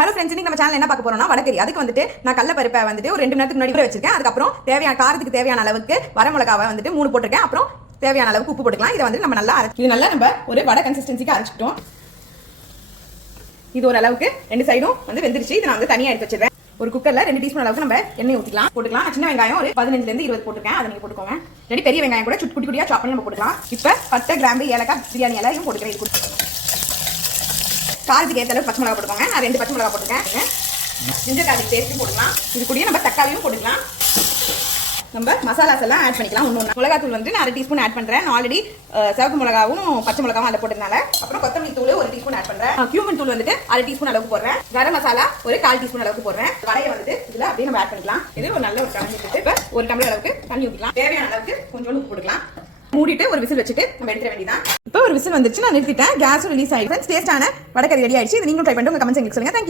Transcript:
Hello friends, இன்னைக்கு நம்ம channel என்ன பார்க்க போறோம்னா வடகறி. அதுக்கு வந்துட்டு நான் கடல பருப்பை வந்துட்டு ஒரு 2 மணி நேரத்துக்கு முன்னாடி ஊற வச்சிருக்கேன். அதுக்கப்புறம் தேவையான காரத்துக்கு தேவையான அளவுக்கு வரமிளகாவை வந்துட்டு 3 போட்டிருக்கேன். அப்புறம் தேவையான அளவுக்கு உப்பு போட்டுக்கலாம். இதை வந்து நம்ம நல்லா இது நல்லா நம்ம ஒரு வடை கன்சிஸ்டன்சிக்கு அரைச்சிட்டோம். இது ஒரு அளவுக்கு 2 சைடும் வந்து வெந்துருச்சு. இதை நான் வந்து தனியாக எடுத்து வச்சிருக்கேன். ஒரு குக்கர்ல 2 டீஸ்பூன் அளவுக்கு நம்ம எண்ணெய் ஊற்றிக்கலாம். போட்டுக்கலாம். சின்ன வெங்காயம் ஒரு 15 ல இருந்து 20 போட்டுருக்கேன். அதை நீங்க போட்டுக்கோங்க. ரெடி பெரிய வெங்காயம் கூட குட்டி குட்டியா சாப் பண்ணி நம்ம போட்டுக்கலாம். இப்போ பட்டை, கிராம்பு, ஏலக்காய், பிரியாணி இலையும் போட்டுக்கிறேன். இது காரத்துக்கு ஏற்ற அளவுக்கு பச்சை மிளகா போட்டுக்கோங்க. நான் 2 பச்சை மிளகா போட்டுருக்கேன். ஜிஞ்சர் கார்லிக் பேஸ்ட்டும் போட்டுக்கலாம். இது கூடயே நம்ம தக்காளியும் போட்டுக்கலாம். நம்ம மசாலாஸ் எல்லாம் ஆட் பண்ணிக்கலாம். ஒன்று மிளகாத்தூள் வந்து நான் 1/2 டீஸ்பூன் ஆட் பண்ணுறேன். நான் ஆல்ரெடி சிவப்பு மிளகாவும் பச்சை மிளகாவும் அதில் போட்டதுனால. அப்புறம் கொத்தமல்லி தூள் 1 டீஸ்பூன் ஆட் பண்ணுறேன். கியூமன் தூள் வந்துட்டு 1/2 டீஸ்பூன் அளவுக்கு போடுறேன். கரம் மசாலா ஒரு 1/4 டீஸ்பூன் அளவுக்கு போடுறேன். வடையை வந்து இதில் அப்படியே நம்ம ஆட் பண்ணிக்கலாம். இது ஒரு நல்ல ஒரு கலந்து விட்டு இப்போ ஒரு டம்ளர் அளவுக்கு தண்ணி ஊற்றிக்கலாம். தேவையான அளவுக்கு கொஞ்சோண்டு உப்பு போட்டுக்கலாம். மூடிட்டு ஒரு விசில் வச்சுட்டு நம்ம எடுத்துட வேண்டியதான். இப்போ ஒரு விசில் வந்துச்சு, நான் நிறுத்திட்டேன். கேஸும் ரிலீஸ் ஆயிடுச்சு. டேஸ்டான வடகறி ரெடி ஆயிடுச்சு. இது நீங்களும் ட்ரை பண்ணிட்டு உங்க கமெண்ட்ஸ் எங்களுக்கு சொல்லுங்க. தேங்க்யூ.